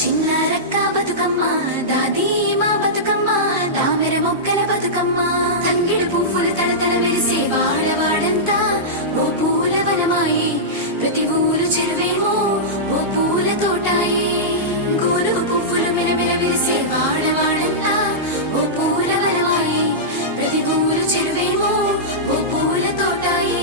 చిన్న రక్క బతుకమ్మ దాది మా బతుకమ్మ దామెర మొక్కల బతుకమ్మ తంగిడు పువ్వులు తడతడ మెరిసే వాడవాడంతా ఓ పూల వనమాయే ప్రతి ఊరు చెరువేమో ఓ పూల తోటాయే గోరు పువ్వులు మెరమెర మెరిసే వాడవాడంతా ఓ పూల వనమాయే ప్రతి ఊరు చెరువేమో ఓ పూల తోటాయే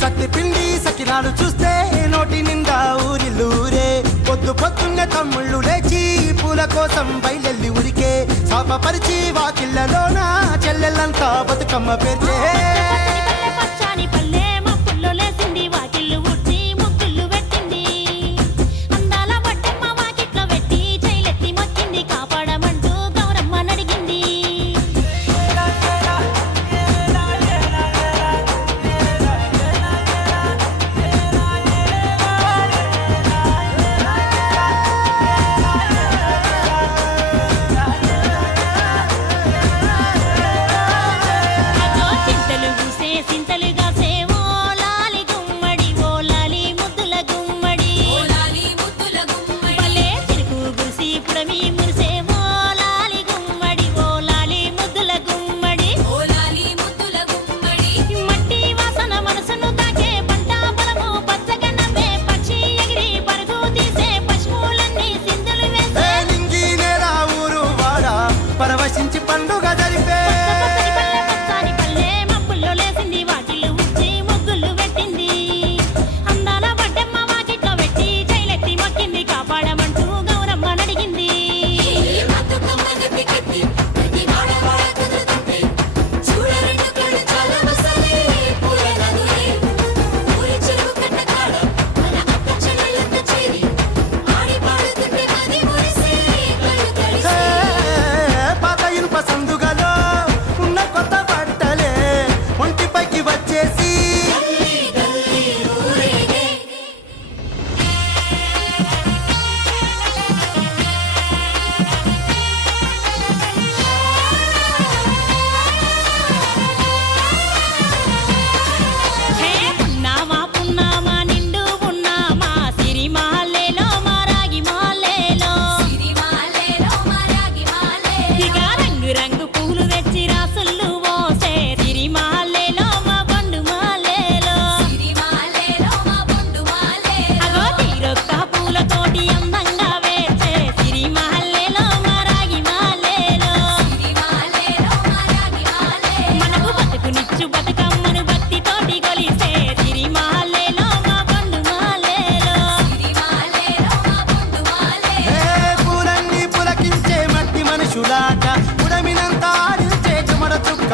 సత్తి పిండి సకినాలు చూస్తే నోటి నిండా ఊరిల్లూరే పొద్దు పొద్దున్నే తమ్ముళ్ళు లేచి పూల కోసం బయలెల్లి ఉరికే శాపపరిచి వాకిళ్ళలోన చెల్లెళ్ళంతా బతుకమ్మ పేర్చే పరవశించి పండుగ జరిపే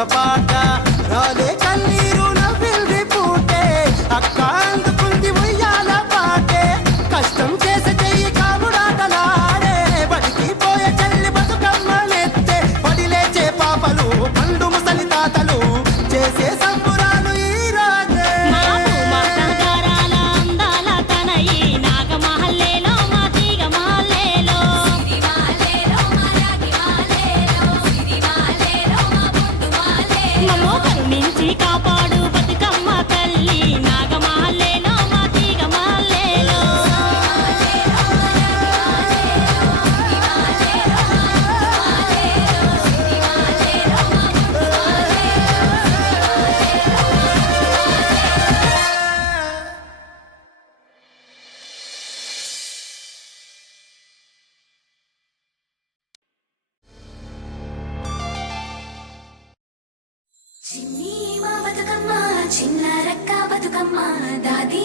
పాట రాలే కన్నీరు నవ్వింది పూటే అక్క అందుకుంది ఉయ్యాల పాటే కష్టం చేసే చెయ్యి కాముడాటలాడే బడికి పోయే చెల్లి బతుకమ్మలెత్తే పడి లేచే పాపలు పండు ముసలి తాతలు చేసే సంబురాలు ఈ రోజే కరుణించి కాపాడు బతుకమ్మ తల్లి నాగమాలేలో మా తీగమాలేలో చిన్ని మా బతుకమ్మ చిన్న రక్క బతుకమ్మ దాది